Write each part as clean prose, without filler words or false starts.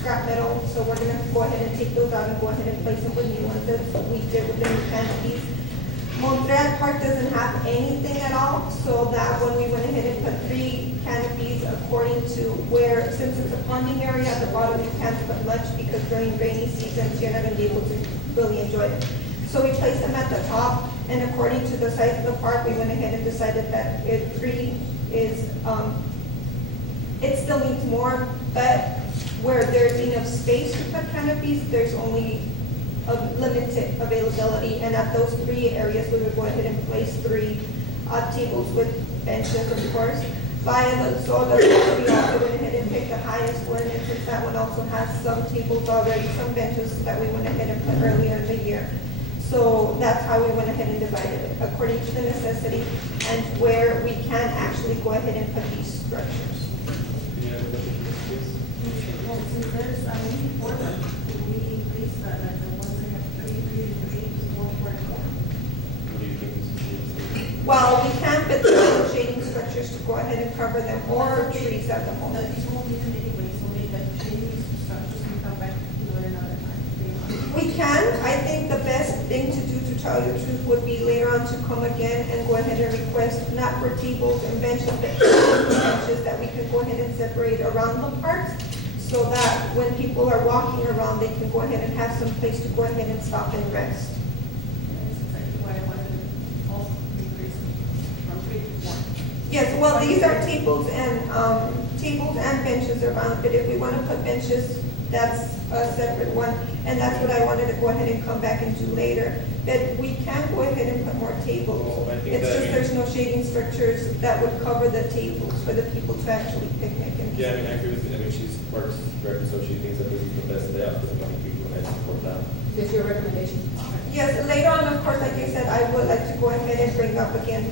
scrap metal, so we're gonna go ahead and take those out and go ahead and place them with new ones that we did with the new canopies. Montreal Park doesn't have anything at all, so that when we went ahead and put 3 canopies according to where, since it's a ponding area at the bottom, you can't put much because during rainy seasons, you're not gonna be able to really enjoy it. So we placed them at the top, and according to the size of the park, we went ahead and decided that 3 is, it still needs more, but where there's enough space to put canopies, there's only a limited availability, and at those 3 areas, we would go ahead and place 3 tables with benches, of course. Via the solar, we also went ahead and picked the highest one, and since that one also has some tables already, some benches that we went ahead and put earlier in the year. So that's how we went ahead and divided it, according to the necessity and where we can actually go ahead and put these structures. Any other questions, please? Well, since there's, need 4 of them, can we increase that, like the ones that have 3, 3, and 3, to 4, 4, and 4? What do you think is? Well, we can put the shading structures to go ahead and cover them, or trees at the No, moment. these won't need them anyway, so maybe like shading structures can come back, at another time. We can. I think the best thing to do, to tell you the truth, would be later on to come again and go ahead and request, not for tables and benches, but benches that we can go ahead and separate around the parks, so that when people are walking around, they can go ahead and have some place to go ahead and stop and rest. This is exactly why I wanted to also increase from 3 to 4. Yes, well, these are tables and benches around, but if we want to put benches, that's a separate one, and that's what I wanted to go ahead and come back and do later. That we can go ahead and put more tables. Well, I think It's that, just there's no shading structures that would cover the tables for the people to actually picnic and. Yeah, I mean, I agree with you. I mean, she's parks director, so she thinks that this is the best layout for the young people, and I support that. Is your recommendation? Yes, later on, of course, like I said, I would like to go ahead and bring up again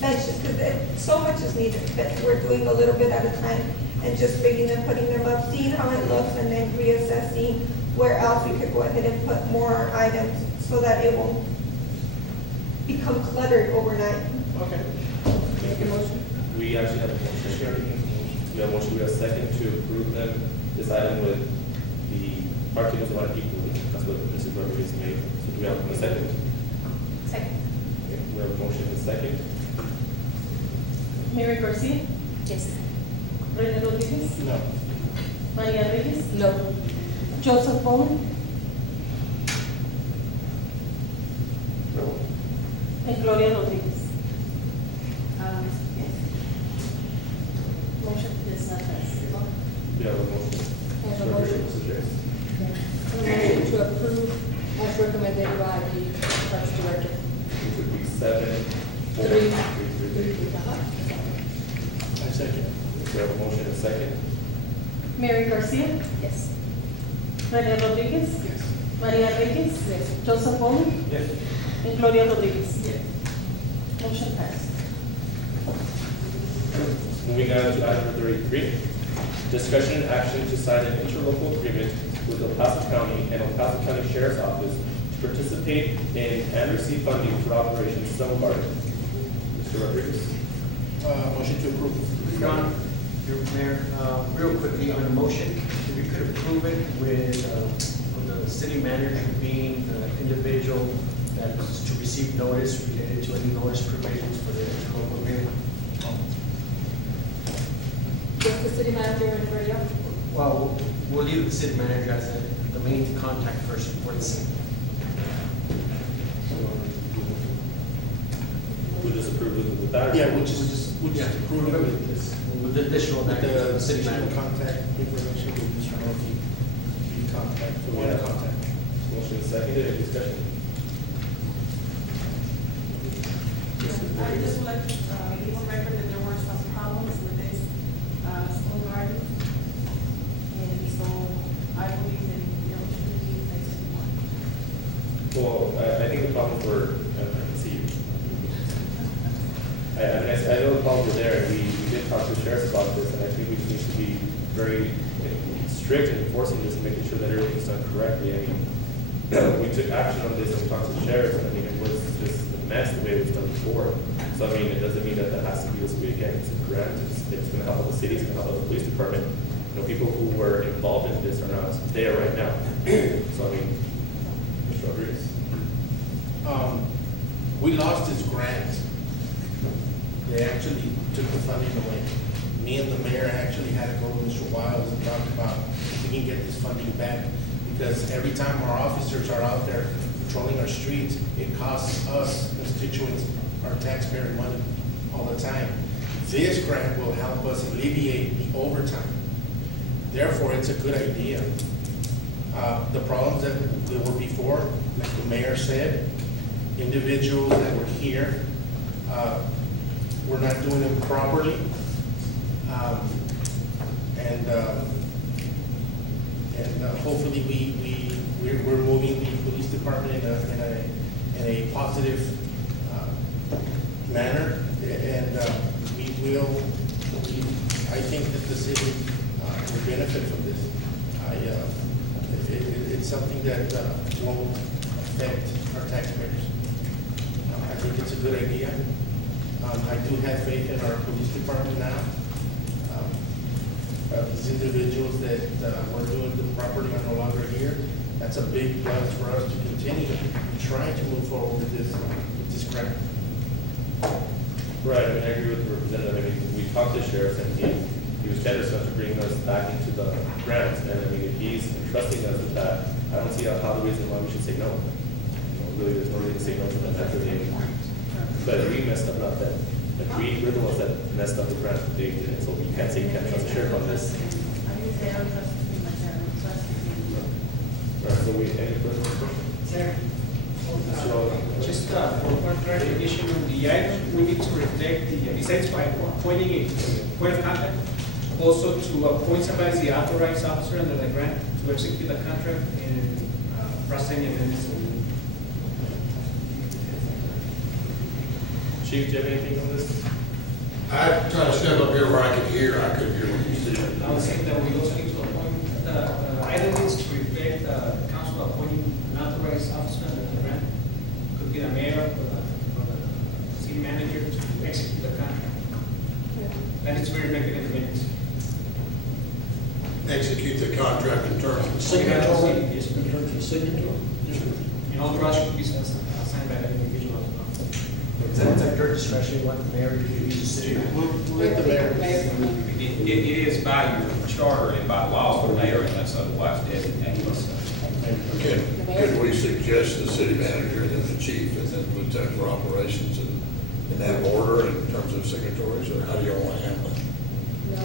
benches, because so much is needed, but we're doing a little bit at a time, and just bringing them, putting them up, seeing how it looks, and then reassessing where else we could go ahead and put more items, so that it won't become cluttered overnight. Okay. Make a motion. We actually have a motion. We have a motion, we have a second to approve them, this item with the park tables of people. That's what Mrs. Rodriguez made. So do we have a second? Second. Okay, we have a motion and a second. Mary Garcia, Yes. Rene Rodriguez, No. Maria Reyes, No. Joseph Bowman, No. and Gloria Rodriguez. Yes. Motion does not pass. We have a motion. Have a motion. Mrs. Reyes. A motion to approve as recommended by the Parks Director. Which would be 7, 4, 3, 3, 3. I second. We have a motion and a second. Mary Garcia, Yes. Rene Rodriguez, Yes. Maria Reyes, Yes. Joseph Bowman, Yes. and Gloria Rodriguez. Yes. Motion passed. Moving on to item number 33, discussion and action to sign an interlocal agreement with El Paso County and El Paso County Sheriff's Office to participate in and receive funding for Operation Stone Garden. Mr. Rodriguez. Motion to approve. Your Honor, your Mayor, real quickly on the motion, if we could approve it with the city manager being the individual that is to receive notice related to any notice provisions for the local agreement. Just the city manager and everybody else? Well, we'll leave the city manager as the main contact person for the city. We'll just approve it with that? Yeah, we'll just approve it with this. With the additional With that the the city additional manager. contact information with Mr. Norty. The contact, the one contact. Motion is seconded, any discussion? I just would like to leave on record that there were some problems with this stone garden. And so I believe that, it should be replaced anymore. Well, I think the problems were, I can see you. I know the problems were there, and we did talk to the sheriffs about this, and I think we just need to be very strict in enforcing this and making sure that everything's done correctly. I mean, we took action on this and we talked to the sheriffs, and I mean, it was just a mess the way it was done before. So I mean, it doesn't mean that that has to be this way again. It's a grant, it's gonna help out the city, it's gonna help out the police department. people who were involved in this are not there right now. So, I mean, Mr. Rodriguez? We lost this grant. They actually took the funding away. Me and the mayor actually had to go to Mr. Wiles and talk about if we can get this funding back, because every time our officers are out there patrolling our streets, it costs us constituents, our taxpayer money all the time. This grant will help us alleviate the overtime. Therefore, it's a good idea. The problems that were before, like the mayor said, individuals that were here, were not doing it properly. Hopefully we're moving the police department in a positive manner, and I think that the city will benefit from this. It's something that won't affect our taxpayers. I think it's a good idea. I do have faith in our police department now. These individuals that were doing them properly are no longer here. That's a big plus for us to continue trying to move forward with this grant. Right, I mean, I agree with the representative. I mean, we talked to the sheriff and he was generous enough to bring us back into the grant. And I mean, if he's entrusting us with that, I don't see how the reason why we should say no. Really, there's no reason to say no to them after they, but we messed up, not them. Like, we're the ones that messed up the grant that they did, so we can't say, can't trust the sheriff on this. I didn't say I don't trust you, but I don't trust you. Right, so any further questions? Sir. So, Just for one clarification on the item, we need to reflect the, besides by appointing a point of contact, also to appoint somebody as the authorized officer under the grant to execute the contract and processing amendments. Chief, do you have anything on this? I tried to stand up here where I could hear, I couldn't hear what you said. I was saying that we also need to appoint, the item is to reflect the council appointing an authorized officer under the grant. Could be the mayor or the city manager to execute the contract. And it's very reflected in the minutes. Execute the contract in terms of Yes, signatory. In terms of signatory. And all draws should be signed by the individual. It's at your discretion, what the mayor usually city. Let the mayor. It is by your charter and by law, the mayor, unless otherwise designated. Could we suggest the city manager and then the chief and then lieutenant for operations in that order in terms of signatories, or how do you want to handle it? No.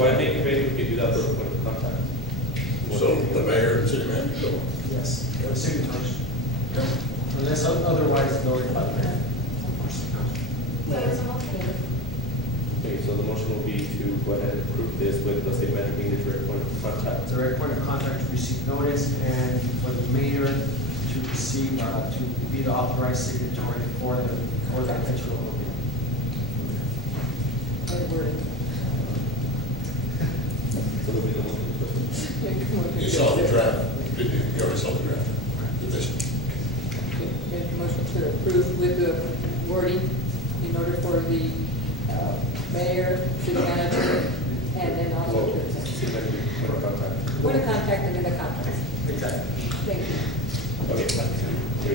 Well, I think maybe we could do that through a point of contact. So the mayor and city manager? Yes, the signatories. Unless otherwise noted by the mayor. Okay, so the motion will be to go ahead and approve this with the city manager being the direct point of contact. Direct point of contact to receive notice and for the mayor to receive, to be the authorized signatory for the eventual vote. So there'll be no more questions. You saw the draft, didn't you? You already saw the draft. Make a motion to approve with the wording in order for the mayor, city manager, and then also Well, the city manager being point of contact. point of contact and then the contract. Exactly. Thank you. Okay, so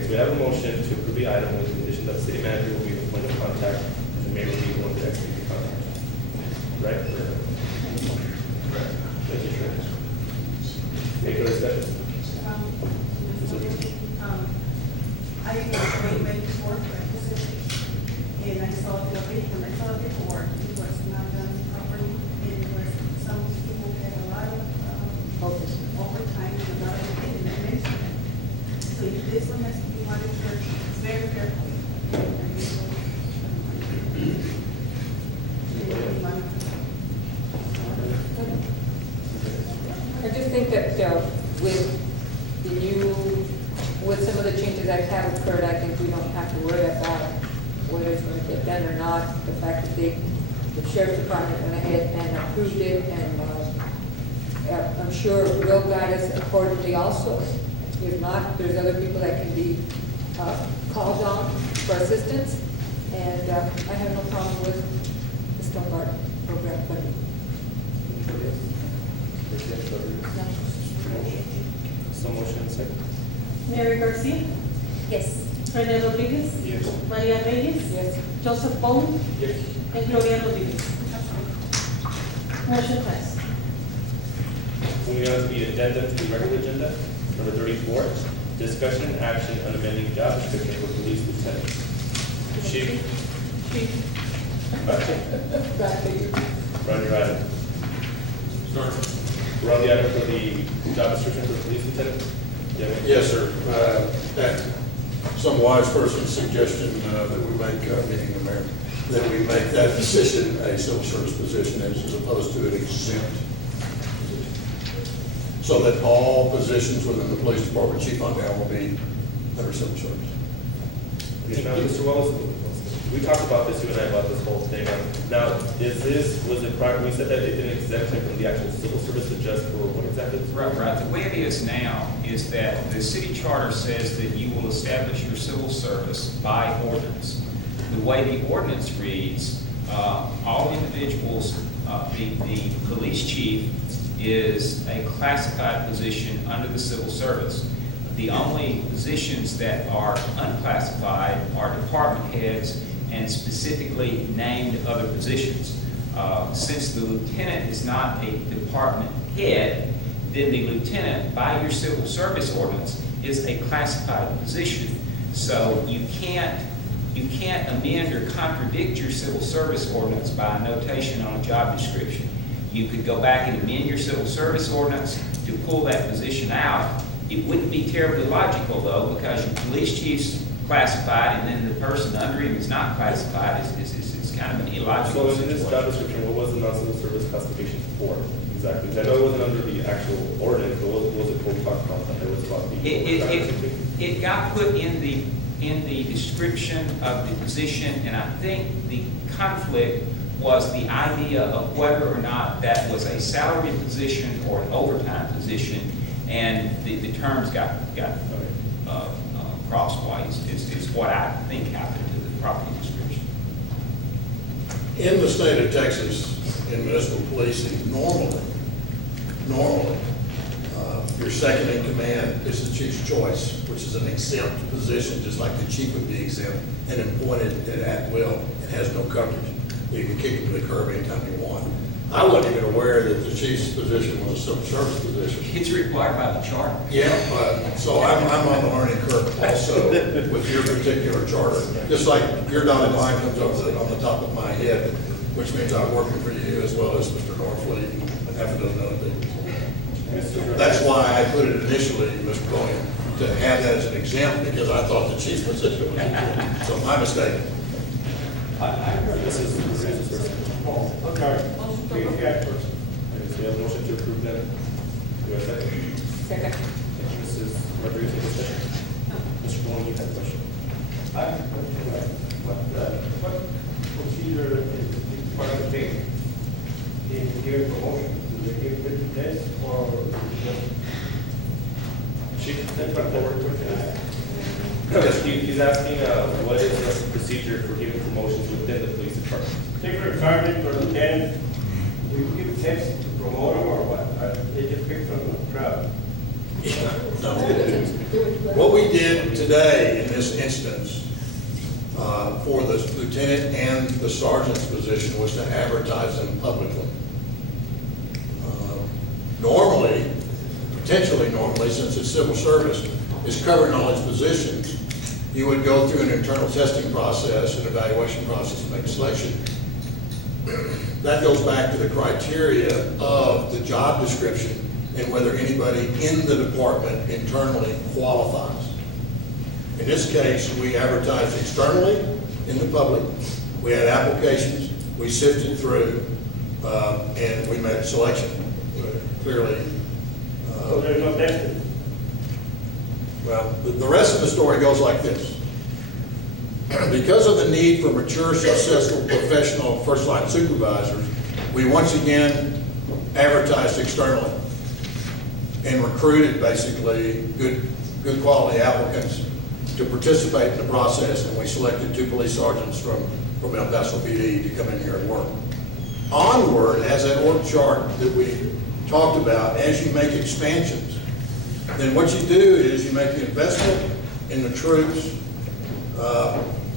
we have a motion to approve the item with the condition that the city manager will be the point of contact and the mayor will be the one to execute the contract. Right? Thank you, sure. Any further discussion? I went back and forth for a position, and I saw the paper, when I saw the paperwork, it was not done properly, and it was, some people had a lot of, overtime and a lot of things, and I mentioned it. So this one has to be monitored very carefully. I just think that with the new, with some of the changes that have occurred, I think we don't have to worry about whether it's going to get done or not. The fact that the sheriff's department went ahead and approved it, and I'm sure will guide us accordingly also. If not, there's other people that can be called on for assistance, and I have no problem with the Stone Guard program funding. Some motion, second. Mary Garcia, Yes. Rene Rodriguez, Yes. Maria Reyes, Yes. Joseph Pauling, Yes. and Gloria Rodriguez. Motion passed. Moving on to the addendum to the regular agenda, number 34, discussion and action on amending job description for police lieutenant. Chief, run your item. We're on the item for the job description for police lieutenant. Yeah, Yes, sir. That some wise person's suggestion that we make, meaning the mayor, that we make that position a civil service position as opposed to an exempt position. So that all positions within the police department, chief on down, will be under civil service. Okay, now, Mr. Wallace, we talked about this, you and I, about this whole thing. Now, was it prior, we said that it didn't exempt him from the actual civil service, but just for what exactly? Right. The way it is now is that the city charter says that you will establish your civil service by ordinance. The way the ordinance reads, all individuals, the police chief is a classified position under the civil service. The only positions that are unclassified are department heads and specifically named other positions. Since the lieutenant is not a department head, then the lieutenant, by your civil service ordinance, is a classified position. So you can't amend or contradict your civil service ordinance by a notation on a job description. You could go back and amend your civil service ordinance to pull that position out. It wouldn't be terribly logical, though, because your police chief's classified and then the person under him is not classified. It's kind of an illogical So in this job situation. description, what was the non-civil service classification for exactly? 'Cause I know it wasn't under the actual ordinance, but what was it called, talked about, that it was about the. It got put in the description of the position, and I think the conflict was the idea of whether or not that was a salary position or an overtime position, and the terms got crosswise, is what I think happened to the property description. In the state of Texas, in municipal policing, normally, your second in command is the chief's choice, which is an exempt position, just like the chief would be exempt, and appointed at will. It has no coverage. You can kick him to the curb anytime you want. I wasn't even aware that the chief's position was a civil service position. It's required by the charter. Yeah, so I'm on the learning curve also with your particular charter. Just like your dotted line comes up on the top of my head, which means I'm working for you as well as Mr. Norfleet and half a dozen other people. That's why I put it initially, Mr. Bowen, to have that as an exempt, because I thought the chief position was exempt. So my mistake. This is first. Okay. Please, yeah. Okay, so we have a motion to approve that. Do you have a second? Second. Thank you, Mrs. Rodriguez, any discussion? Mr. Bowling, you had a question. I have a question, what procedure is the department take in giving promotion? Do they give written tests or just? Chief, that's what forward He's asking, what is the procedure for giving promotions within the police department? Secret sergeant or lieutenant, do you give tests to promote them or what? They just pick from the crowd? No. What we did today in this instance for the lieutenant and the sergeant's position was to advertise them publicly. Normally, potentially normally, since it's civil service, is covering all its positions, you would go through an internal testing process and evaluation process and make a selection. That goes back to the criteria of the job description and whether anybody in the department internally qualifies. In this case, we advertised externally in the public. We had applications, we sifted through, and we made a selection. Clearly, So there's no testing? well, the rest of the story goes like this. Because of the need for mature, successful, professional first-line supervisors, we once again advertised externally and recruited basically good quality applicants to participate in the process, and we selected 2 police sergeants from El Paso PD to come in here and work. Onward has that org chart that we talked about, as you make expansions, then what you do is you make the investment in the troops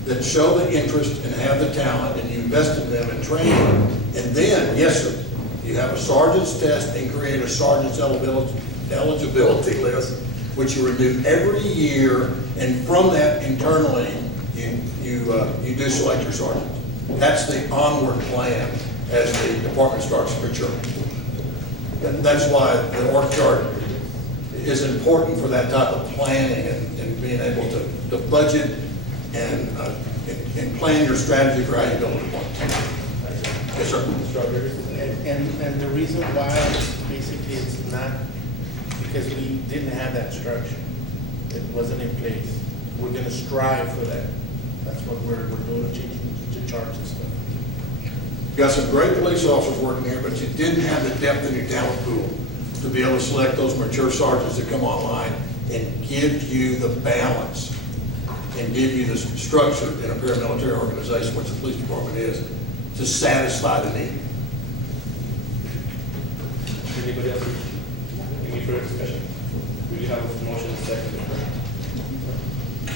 that show the interest and have the talent, and you invest in them and train them. And then, yes, sir, you have a sergeant's test and create a sergeant's eligibility list, which you renew every year, and from that internally, you do select your sergeant. That's the onward plan as the department starts to mature. That's why the org chart is important for that type of planning and being able to budget and plan your strategy for how you build a department. Yes, sir. And the reason why, basically, it's not, because we didn't have that structure. It wasn't in place. We're gonna strive for that. That's what we're doing, changing to charge and stuff. You got some great police officers working here, but you didn't have the depth in your talent pool to be able to select those mature sergeants that come online and give you the balance and give you the structure in a paramilitary organization, which the police department is, to satisfy the need. Anybody else? Any further discussion? We do have a motion and second.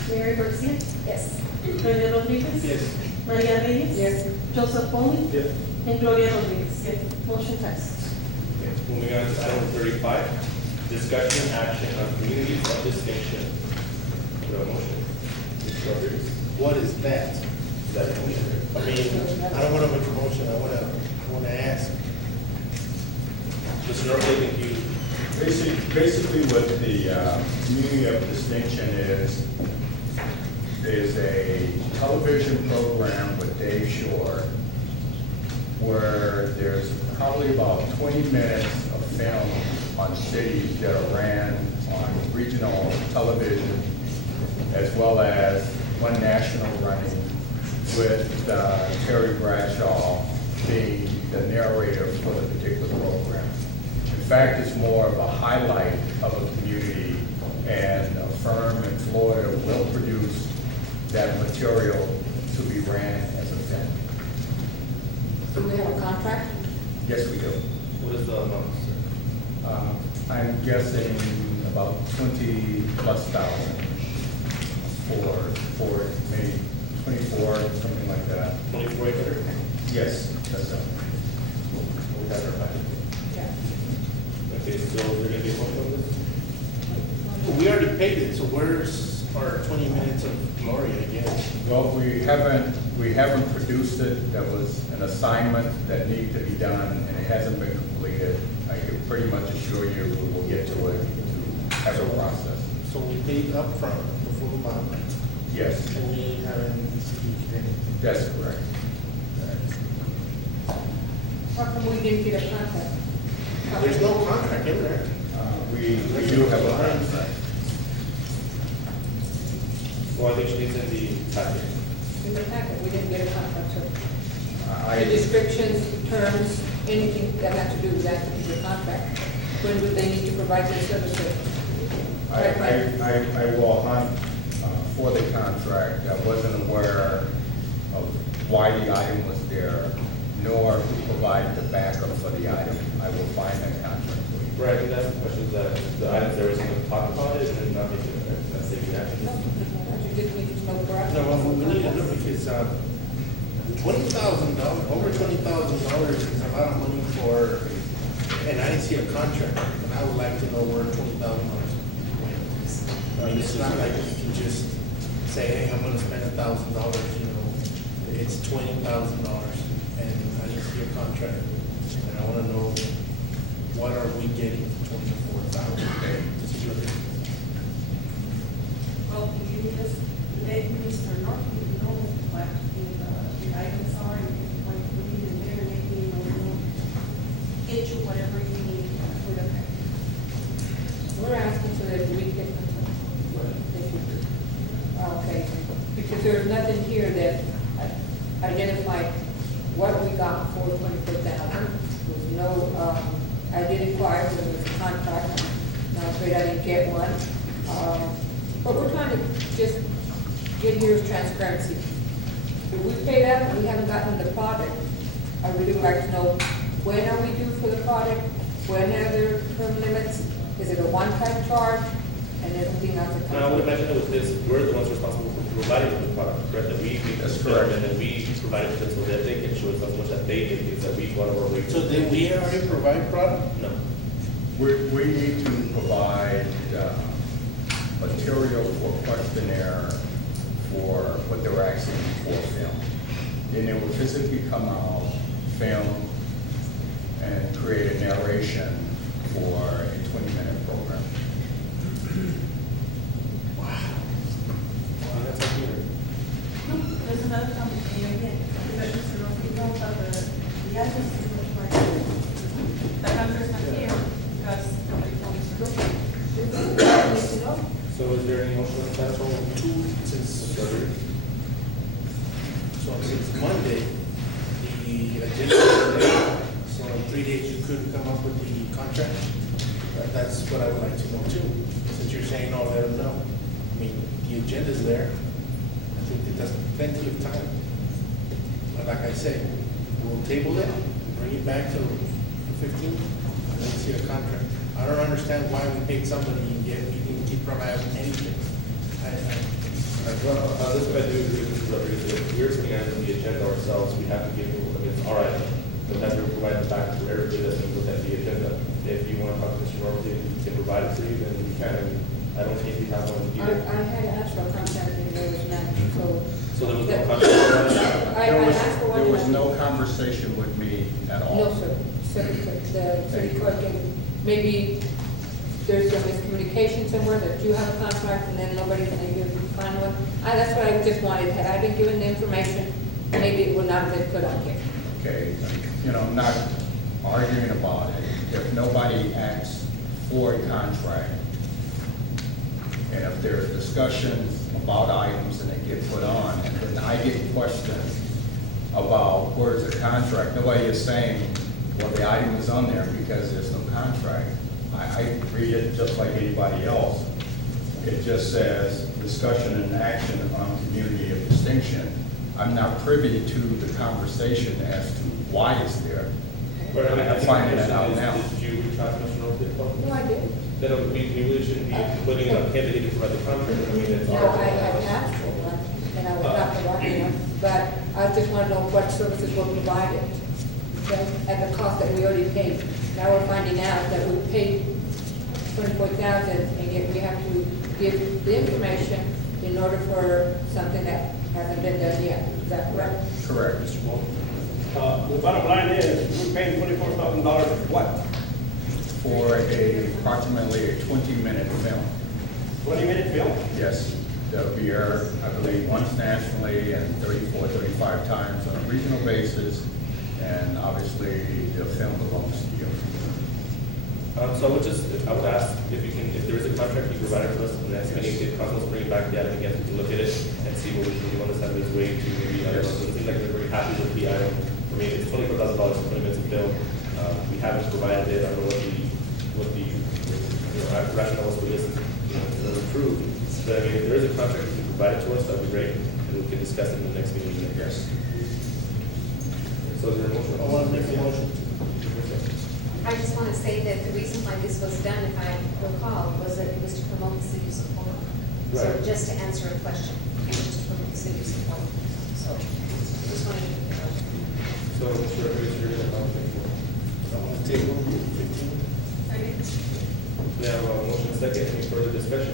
Mary Garcia. Yes. Rene Rodriguez. Yes. Maria Reyes. Yes. Joseph Pauling. Yes. And Gloria Rodriguez. Yes. Motion passes. Okay, moving on to item 35, discussion and action on communities of distinction. Do we have a motion? Mr. Rodriguez, What is that? is that a motion? I mean, I don't wanna make a motion, I wanna ask. Mr. Norwood, I think you, Basically what the community of distinction is a television program with Dave Shore where there's probably about 20 minutes of film on cities that are ran on regional television, as well as one national running with Terry Bradshaw being the narrator for the particular program. In fact, it's more of a highlight of a community, and a firm in Florida will produce that material to be ran as a film. Do we have a contract? Yes, we do. what is the amount, sir? I'm guessing about 20,000+ for maybe 24, something like that. 24,800? Yes, that's it. We have our packet. Yeah. Okay, so is there gonna be a motion on this? We already paid it, so where's our 20 minutes of glory, I guess? Well, we haven't produced it. That was an assignment that needed to be done, and it hasn't been completed. I can pretty much assure you we will get to it to have a process. So we paid upfront the full amount, Yes, and we haven't received any. that's correct. How come we didn't get a contract? There's no contract in there. We do have a contract. Well, I think she needs in the packet. In the packet, we didn't get a contract, so. The I descriptions, terms, anything that has to do with that particular contract, when would they need to provide their services? I will hunt for the contract. I wasn't aware of why the item was there, nor who provided the backup for the item. I will find that contract for you. Right, I think that's the question, that the items there was gonna talk about it and then not make it, that's taking action. No, you just need to know the correct. No, well, we need to know because, $20,000, over $20,000 is a lot of money for, and I didn't see a contract, and I would like to know where $20,000 went. I mean, it's not like you can just say, hey, I'm gonna spend $1,000, you know, it's $20,000, and I didn't see a contract. And I wanna know, what are we getting for $24,000? Well, can you just let Mr. Norton know what the items are and what you need in there, and maybe, you know, we'll get you whatever you need for the package. We're asking so that we can. Okay, because there's nothing here that identified what we got for 24,000. There's no, I did inquire whether there was a contract, and I'm afraid I didn't get one. But we're trying to just get here's transparency. If we paid up and we haven't gotten the product, I really would like to know, when are we due for the product? when are there term limits? Is it a one-time charge and everything else that And I would comes? imagine that with this, we're the ones responsible for providing the product, correct? That we make That's the film correct. and then we provide it to them so that they can show us how much that they did, things that we want our way. So did we already provide product? No. We need to provide material for questionnaire for what they're asking for film. Then they will physically come out, film, and create a narration for a 20-minute program. That's up here. There's another company again, that Mr. Rodriguez knows about the address is not right. The address not here, because nobody told Mr. Rodriguez. So is there any motion on that one? Since Monday, the agenda was there, so in 3 days you couldn't come up with the contract. That's what I would like to know too, since you're saying, oh, let them know. I mean, the agenda's there. I think that that's plenty of time. But like I said, we'll table it, bring it back to the 15th, and then see a contract. I don't understand why we paid somebody and yet we can keep from having anything. Well, this is what I do agree with Mr. Rodriguez. If we're sitting on the agenda ourselves, we have to give you, I mean, it's all right. But have to provide it back to everybody that's going to look at the agenda. If you want to talk to Mr. Norwood, he can provide it to you, then you can. And I don't think we have one either. I had asked for a contract and there was none, so. So there was no contract. I asked for one. There was no conversation with me at all. No, sir. So the city clerk can, maybe there's some miscommunication somewhere that you have a contract and then nobody can maybe find one. That's what I just wanted. Had I been given the information, maybe it would not have been put on here. Okay, you know, I'm not arguing about it. If nobody asks for a contract, and if there's discussions about items and they get put on, and then I get questions about where's the contract, nobody is saying, well, the item is on there because there's no contract. I read it just like anybody else. It just says discussion and action on community of distinction. I'm not privy to the conversation as to why it's there. But I mean, I'm finding that out now. Did you reach out to Mr. Norwood? No, I didn't. Then we really shouldn't be putting it on him that he can provide the contract. I mean, it's No, our. I asked for one, and I was not providing one, but I just want to know what services were provided, okay, at the cost that we already paid. Now we're finding out that we paid $24,000, and yet we have to give the information in order for something that hasn't been done yet. Is that correct? Correct. Mr. Wong? The bottom line is, we're paying $24,000 for what? For approximately a 20-minute film. 20-minute film? Yes, that'll be aired, I believe, once nationally and 34, 35 times on a regional basis. And obviously, the film belongs to you. So I would ask if you can, if there is a contract, you provide it to us, and next meeting, if council's bring it back, the item again, we can look at it and see what we can do on this side of his way to maybe, I don't know, so it seems like they're very happy with the item. For me, it's $24,000 for 20 minutes of film. We haven't provided it, I don't know what the, rationale was for this, it was approved. But I mean, if there is a contract, you can provide it to us, that'd be great, and we can discuss it in the next meeting. Yes. So is there a motion? I want to make a motion. I just want to say that the reason why this was done, if I recall, was that it was to promote the city's support. So Right. just to answer a question, it was to promote the city's support. So just wanted to. So, Mr. Rodriguez, you're going to I want to table 15. We have a motion second, any further discussion?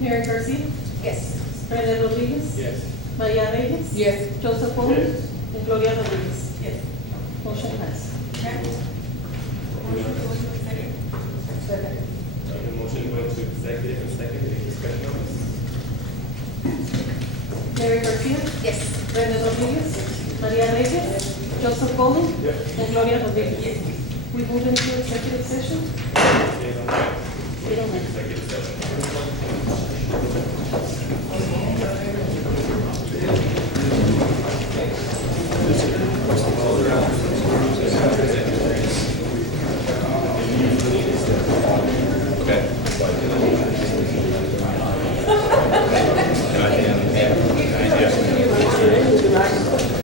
Mary Garcia, Yes. Rene Rodriguez. Yes. Maria Reyes. Yes. Joseph Pauls. Yes. And Gloria Rodriguez. Yes. Motion passed. Second. The motion went to executive and second, any discussion on this? Mary Garcia, Yes. Rene Rodriguez. Maria Reyes. Joseph Pauls. And Gloria Rodriguez. We move into executive session. Stay on that. We don't have. Executive session.